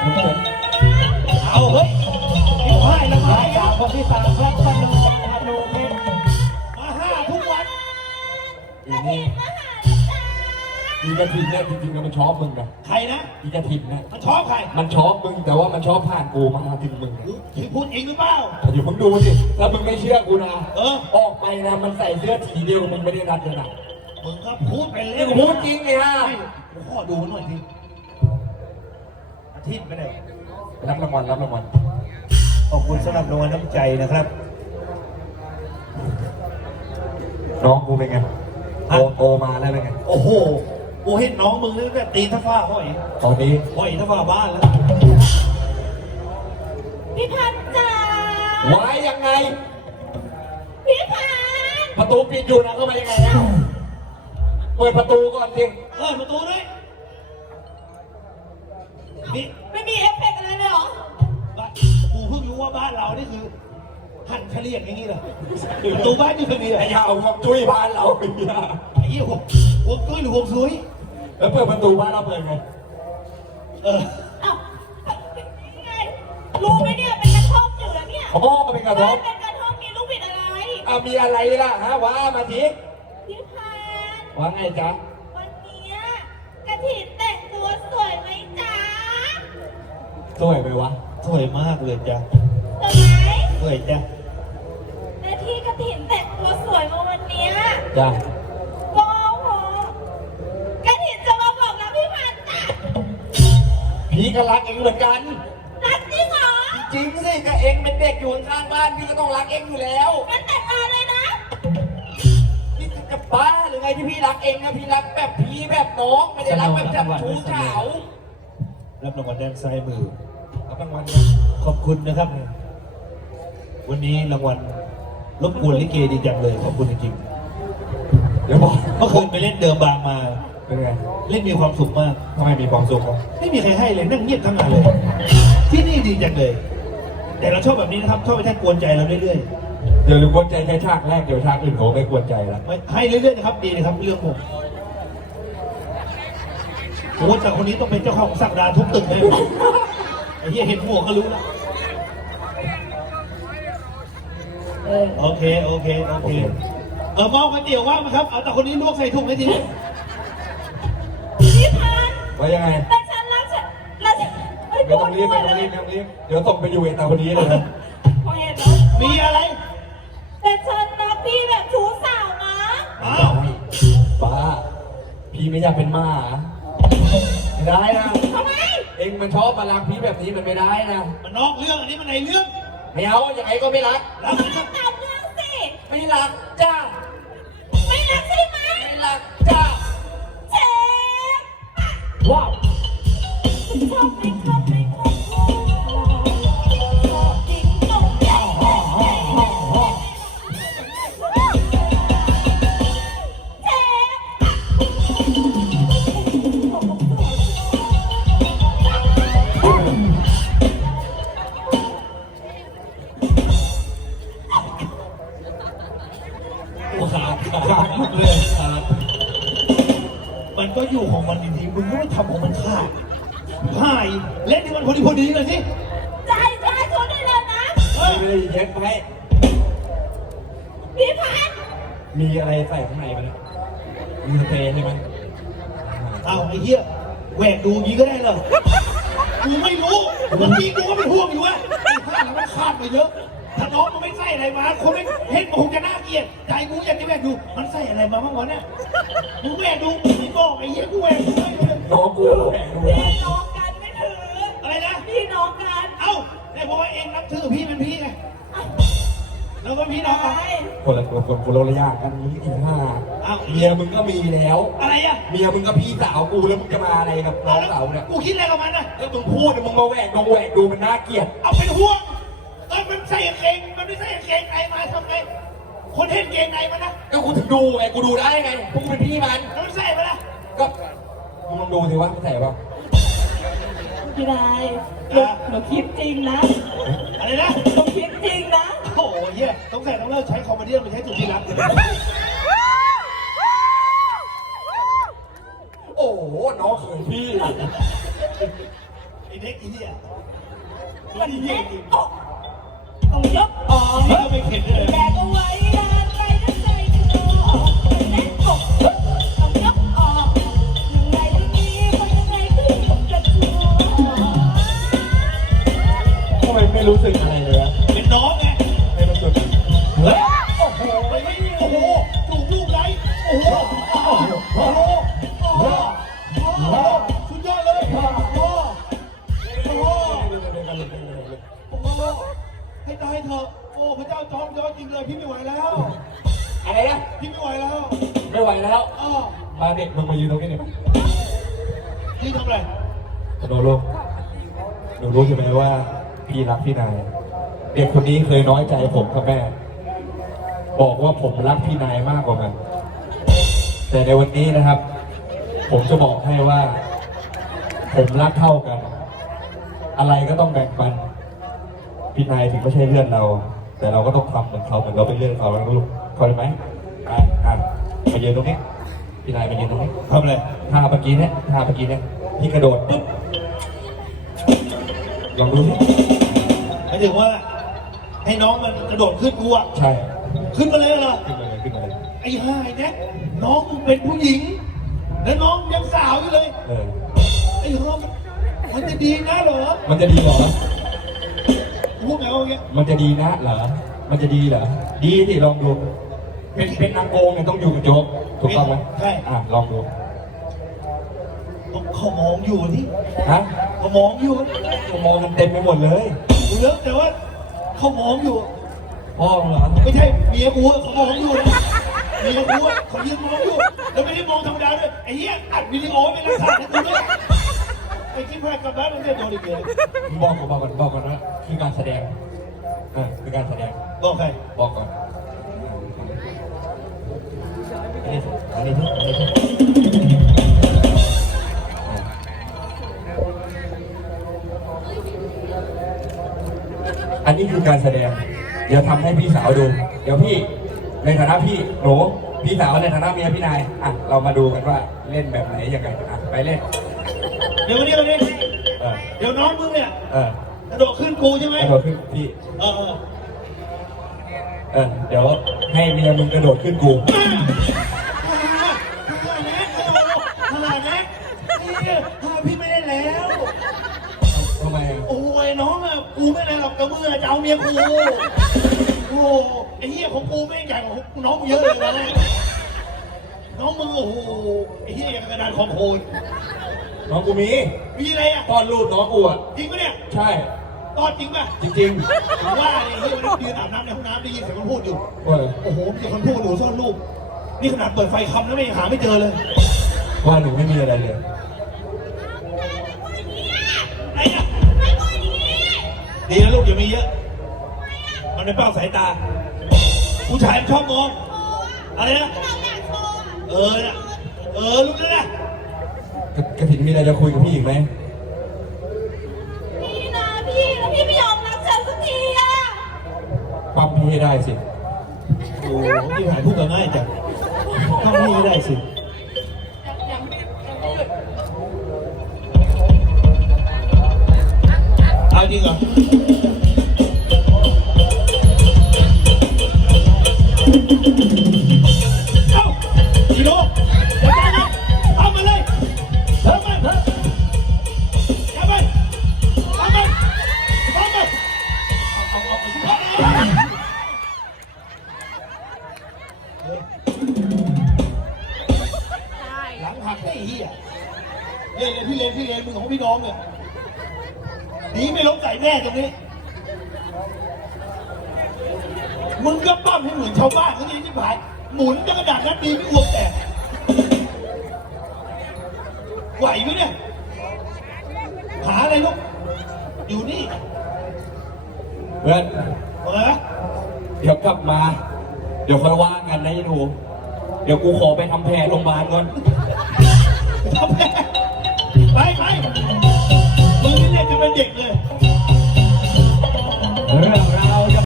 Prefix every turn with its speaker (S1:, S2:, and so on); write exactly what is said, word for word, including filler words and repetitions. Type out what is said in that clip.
S1: เอาเฮ้ยที่ห้ายละไม้จากคนที่สามครับพนุพนุเพชรมาห้าทุกวัน
S2: อีนี่อีกระถินเนี่ยจริงๆแล้วมันชอบมึงนะ
S1: ใครนะ
S2: อีกระถินเนี่ย
S1: มันชอบใคร
S2: มันชอบมึงแต่ว่ามันชอบผ่านกูมาถึงมึง
S1: ที่พูดเองหรือเปล่า
S2: อยู่มึงดูสิแล้วมึงไม่เชื่อกูนะ
S1: เออ
S2: ออกไปนะมันใส่เสื้อสีเดียวมึงไม่ได้นัดกันนะ
S1: มึงก็พูดไปเล่น
S2: พูดจริงเนี่ย
S1: กูขอดูหน่อยทีอาทิตย์ไม่ได้
S2: รับรางวัลรับรางวัล
S1: ขอบคุณสำหรับรางวัลน้ำใจนะครับ
S2: น้องกูเป็นไงโตโตมาแล้วเป็นไง
S1: โอ้โหกูเห็นน้องมึงตั้งแต่ตีท่าฟ้าห้อย
S2: ตอนนี้
S1: ห้อยท่าฟ้าบ้านแล้ว
S3: พี่พันจ๋า
S2: ว้ายยังไง
S3: พี่พัน
S2: ประตูปิดอยู่นะเข้ามายังไงนะเปิดประตูก่อนสิ
S1: เออประตูด้วย
S3: นี่ไม่มีเอฟเฟกต์อะไรเลยเหรอ
S1: กูเพิ่งรู้ว่าบ้านเรานี่คือหั่นเฉลี่ยอย่างนี้เหรอประตูบ้านนี่คือมีอะไร
S2: อย่าเอาความจุ้ยบ้านเราไปเนี่ย
S1: ไอ้ยี่หัวหัวตุ้ยหรือหัวซุย
S2: แล้วเปิดประตูบ้านเราเปิดไง
S1: เออ
S3: เอ้าไงรู้ไหมเนี่ยเป็นกระท่อมอยู่แล้วเนี่ย
S2: อ๋อเป็นกระท่อม
S3: เป็นกระท่อมมีลูกบิดอะไร
S2: อ่ะมีอะไรล่ะฮะว่ามาที
S3: พี่พัน
S2: ว่าไงจ๊ะ
S3: วันนี้กระถิ่นแต่งตัวสวยไหมจ๊ะ
S2: สวยไหมวะ
S1: สวยมากเลยจ้ะ
S3: สวยไหม
S1: สวยจ้ะ
S3: และที่กระถิ่นแต่งตัวสวยมาวันนี้
S2: จ้ะ
S3: ก็เพราะกระถิ่นจะมาบอกรักพี่พันจ้ะ
S2: พี่ก็รักเองเหมือนกัน
S3: รักจริงเหรอ
S2: จริงสิก็เองเป็นเด็กอยู่ข้างบ้านพี่ก็ต้องรักเองอยู่แล้ว
S3: งั้นแต่งงานเลยนะ
S2: นี่กับป้าหรือไงที่พี่รักเองนะพี่รักแบบพี่แบบน้องไม่ได้รักแบบจับชู้สาว
S1: รับรางวัลด้านซ้ายมือ
S2: รับรางวัล
S1: ขอบคุณนะครับวันนี้รางวัลรบกวนลิเกดีจังเลยขอบคุณจริง
S2: ๆเดี๋ยวบอก
S1: เมื่อคืนไปเล่นเดิมบางมา
S2: เป็นไง
S1: เล่นมีความสุขมาก
S2: ทำไมมีความสุขอ่ะ
S1: ไม่มีใครให้เลยนั่งเงียบทั้งงานเลยที่นี่ดีจังเลยแต่เราชอบแบบนี้นะครับชอบให้ท่านกวนใจเราเรื่อย
S2: ๆเดี๋ยวเรากวนใจแค่ฉากแรกเดี๋ยวฉากอื่นเขาไม่กวนใจละ
S1: ให้เรื่อยๆนะครับดีนะครับเรื่องผมโอ้แต่คนนี้ต้องเป็นเจ้าของสักดาทุกตึกเลยไอ้เหี้ยเห็นหัวก็รู้แล้วโอเคโอเคโอเคเออมองกันเดี่ยวว่ามั้ยครับเอาแต่คนนี้ลวกใส่ถุงให้ทีนี้
S3: พี่พัน
S2: ว่ายังไง
S3: แต่ฉันรักฉันรัก
S2: ไม่ต้องรีบไม่ต้องรีบไม่ต้องรีบเดี๋ยวส่งไปอยู่เองแต่คนนี้เลย
S3: พอเห็นแล้ว
S1: มีอะไร
S3: แต่ฉันรักพี่แบบชู้สาวนะ
S1: อ้าว
S2: ป้าพี่ไม่อยากเป็นม้าไม่ได้นะ
S3: ทำไม
S2: เองมันชอบมารักพี่แบบนี้มันไม่ได้นะ
S1: มันนอกเรื่องอันนี้มันในเรื่อง
S2: ไม่เอาอย่างไรก็ไม่รัก
S1: รัก
S3: ตามเรื่องสิ
S2: ไม่รักจ้า
S3: ไม่รักใช่ไหม
S2: ไม่รักจ้า
S3: เชฟ
S2: ว้าว
S3: ชอบไหมชอบไหมชอบจริงตรงใจ
S1: มันก็อยู่ของมันดีๆมึงก็ไม่ทำของมันขาดหายเล่นที่มันพอดีพอดีเลยสิ
S3: ใจใจชนได้แล้วนะ
S2: ไม่ได้เย็ดไป
S3: พี่พัน
S2: มีอะไรใส่ข้างในมันมีสเปรย์ใช่ไหม
S1: เอาไอ้เหี้ยแหวกดูงี้ก็ได้เหรอกูไม่รู้บางทีกูก็เป็นห่วงอยู่ว่าไอ้ผ้ามันขาดไปเยอะถ้าน้องมันไม่ใส่อะไรมาคนไม่เห็นคงจะน่าเกลียดใจกูอยากจะแหวกดูมันใส่อะไรมาบ้างวะเนี่ยมึงแหวกดูมึงบอกไอ้เหี้ยกูแหวกดูเลย
S2: น้องกูแหวกดู
S3: พี่น้องกันไม่ถือ
S1: อะไรนะ
S3: พี่น้องกัน
S1: เอ้าแต่เพราะว่าเองนับถือพี่เป็นพี่ไงแล้วก็พี่น้องกัน
S2: คนละคนคนละระยะกันนี้อีกห้า
S1: อ้าว
S2: เมียมึงก็มีแล้ว
S1: อะไรอ่ะ
S2: เมียมึงก็พี่สาวกูแล้วมึงจะมาอะไรกับน้องสาวเนี่ย
S1: กูคิดอะไรกับมันนะ
S2: แล้วมึงพูดมึงมาแหวกดงแหวกดูมันน่าเกลียด
S1: เอาเป็นห่วงเออมันใส่เกงมันไม่ใส่เกงในมาทำไงคนเห็นเกงในมันนะ
S2: ก็กูถึงดูไงกูดูได้ไงพวกกูเป็นพี่มัน
S1: แล้วมันใส่มาละ
S2: ก็มึงลองดูสิว่ามันใส่ป่ะ
S3: พี่นายหนูคิดจริงนะ
S1: อะไรนะ
S3: หนูคิดจริงนะ
S1: โอ้โหเฮียต้องใส่ต้องเลิกใช้คอมเมดี้ไปใช้สุดที่รัก
S2: โอ้โหน้องเขยพี่
S1: เด็กไอ้เหี้ย
S3: มันแน่นอกต้องยกออก
S1: นี่ก็ไม่เข็ดเลย
S3: แต่ก็ไว้นานไปทั้งใจก็ออกมันแน่นอกต้องยกออกยังไงอย่างนี้มันยังไงก็ยังกระชัว
S2: ทำไมไม่รู้สึกอะไรเลยวะ
S1: เป็นน้องไง
S2: ไม่รู้สึก
S1: เฮ้ยโอ้โหไปไม่โอ้โหจูบลูกไหนโอ้โหโอ้โหโอ้โหโอ้โหโอ้โหสุดยอดเลยโอ้โหโอ้โหโอ้โหให้ตายเถอะโอ้พระเจ้าจอมยอดจริงเลยพี่ไม่ไหวแล้ว
S2: อะไรนะ
S1: พี่ไม่ไหวแล้ว
S2: ไม่ไหวแล้ว
S1: อ้อ
S2: มาเด็กมึงมายืนตรงนี้หน่อย
S1: นี่ทำอะไร
S2: โนโลหนูรู้ใช่ไหมว่าพี่รักพี่นาย เด็กคนนี้เคยน้อยใจผมกับแม่ บอกว่าผมรักพี่นายมากกว่ามัน แต่ในวันนี้นะครับ ผมจะบอกให้ว่า ผมรักเท่ากัน อะไรก็ต้องแบ่งปัน พี่นายถึงไม่ใช่เพื่อนเรา แต่เราก็ต้องทำเหมือนเขาเหมือนเราเป็นเพื่อนเขาแล้วลูกเข้าใจไหมอ่ะอ่ะมายืนตรงนี้ พี่นายมายืนตรงนี้
S1: ทำอะไร
S2: ท่าเมื่อกี้เนี่ยท่าเมื่อกี้เนี่ยพี่กระโดดปุ๊บลองดูสิ
S1: หมายถึงว่า ให้น้องมันกระโดดขึ้นกูอะ
S2: ใช่
S1: ขึ้นมาเลยเหรอ
S2: ขึ้นมาเลยขึ้นมาเลย
S1: ไอ้ห่าไอ้แน็กน้องมึงเป็นผู้หญิง แล้วน้องยังสาวอยู่เลย
S2: เออ
S1: ไอ้ห่ามันมันจะดีนะเหรอ
S2: มันจะดีเหรอ
S1: พูดไงว่าเงี้ย
S2: มันจะดีนะเหรอ มันจะดีเหรอ ดีสิลองดู เป็นเป็นนางโกงเนี่ยต้องอยู่กับโจ๊กถูกต้องไหม
S1: ใช่
S2: อ่ะลองดู
S1: เขามองอยู่ที่
S2: ฮะ
S1: เขามองอยู่
S2: ผมมองกันเต็มไปหมดเลย
S1: เยอะแต่ว่าเขามองอยู่
S2: พ่อมึงเหรอ
S1: ไม่ใช่เมียกูอะเขามองอยู่นะเมียกูอะเขายืนมองอยู่ แล้วไม่ได้มองธรรมดาด้วยไอ้เหี้ยอัดวิดีโอเป็นหลักฐานให้กูด้วยไอ้ที่แพทย์กลับบ้านมันจะโดนอีกเลย
S2: มึงบอกก่อนบอกก่อนบอกก่อนว่าคือการแสดงอ่ะคือการแสดง
S1: บอกใคร
S2: บอกก่อนอันนี้สิอันนี้สิอันนี้สิอันนี้คือการแสดง เดี๋ยวทำให้พี่สาวดู เดี๋ยวพี่ในฐานะพี่หนูพี่สาวในฐานะเมียพี่นายอ่ะเรามาดูกันว่าเล่นแบบไหนยังไงอ่ะไปเล่น
S1: เดี๋ยววันนี้วันนี้
S2: เออ
S1: เดี๋ยวน้องมึงเนี่ย
S2: เออก
S1: ระโดดขึ้นกูใช่ไหม
S2: กระโดดขึ้นพี่
S1: เออเออ
S2: เออเดี๋ยวให้เมียมึงกระโดดขึ้นกู
S1: ฮ่าฮ่าแน็กฮ่าแน็กนี่ฮ่าพี่ไม่ได้แล้ว
S2: ทำไมอ่ะ
S1: โอ้ยน้องอ่ะกูไม่ได้หรอกกระเมื่อจะเอาเมียกูโอ้ไอ้เหี้ยของกูไม่ใหญ่กว่าของน้องเยอะเลยนะน้องมึงโอ้โหไอ้เหี้ยอย่างกระดานของโคย
S2: น้องกูมี
S1: มีอะไรอ่ะ
S2: ตอนรูปน้องกูอ่ะ
S1: จริงปะเนี่ย
S2: ใช่
S1: ตอนจริงป่ะ
S2: จริง
S1: ผมว่าเนี่ยเฮ้ยมันยืนอาบน้ำในห้องน้ำได้ยินเสียงมันพูดอยู่
S2: ๆเออ
S1: โอ้โหมีคนพูดหนูซ่อนรูปนี่ขนาดเปิดไฟคำแล้วไม่ยังหาไม่เจอเลย
S2: ว่าหนูไม่มีอะไรเลย
S1: ไอ้เนี่ยดีนะลูกอย่ามีเยอะ มันเป็นเป้าสายตา ผู้ชายมันชอบมอง อะไรนะ เออนะเออรู้แล้วนะ
S2: กกระถิ่นมีอะไรจะคุยกับพี่อีกไหม
S3: พี่นะพี่แล้วพี่ไม่ยอมรับฉันสักทีอะ
S2: ปั๊มพี่ให้ได้สิ
S1: โอ้โหที่หายพูดกันง่ายจังทำนี่ได้สิ เอาจริงเหรอ เอ้าอีโน่เดี๋ยวใจเย็นทำมาเลยทำมันทำมันทำมันทำมันเอาเอาเอาสิพ่อหลังหักไอ้เหี้ยเล่นเลยพี่เล่นพี่เล่นมึงของพี่น้องเนี่ยหนีไม่ล้มใส่แม่ตรงนี้ มึงก็ปั้มให้เหมือนชาวบ้านเขาดีที่ผายหมุนจักรดาษนั้นดีไม่อ้วกแตกไหวไหมเนี่ยหาอะไรลูกอยู่นี่
S2: เพื่อน
S1: เออ
S2: เดี๋ยวกลับมา เดี๋ยวค่อยว่ากันนะยายหนู เดี๋ยวกูขอไปทำแผลโรงพยาบาลก่อน
S1: ทำแม่ไปไปมึงนี่เนี่ยจะเป็นเด็กเลย
S2: เรื่อง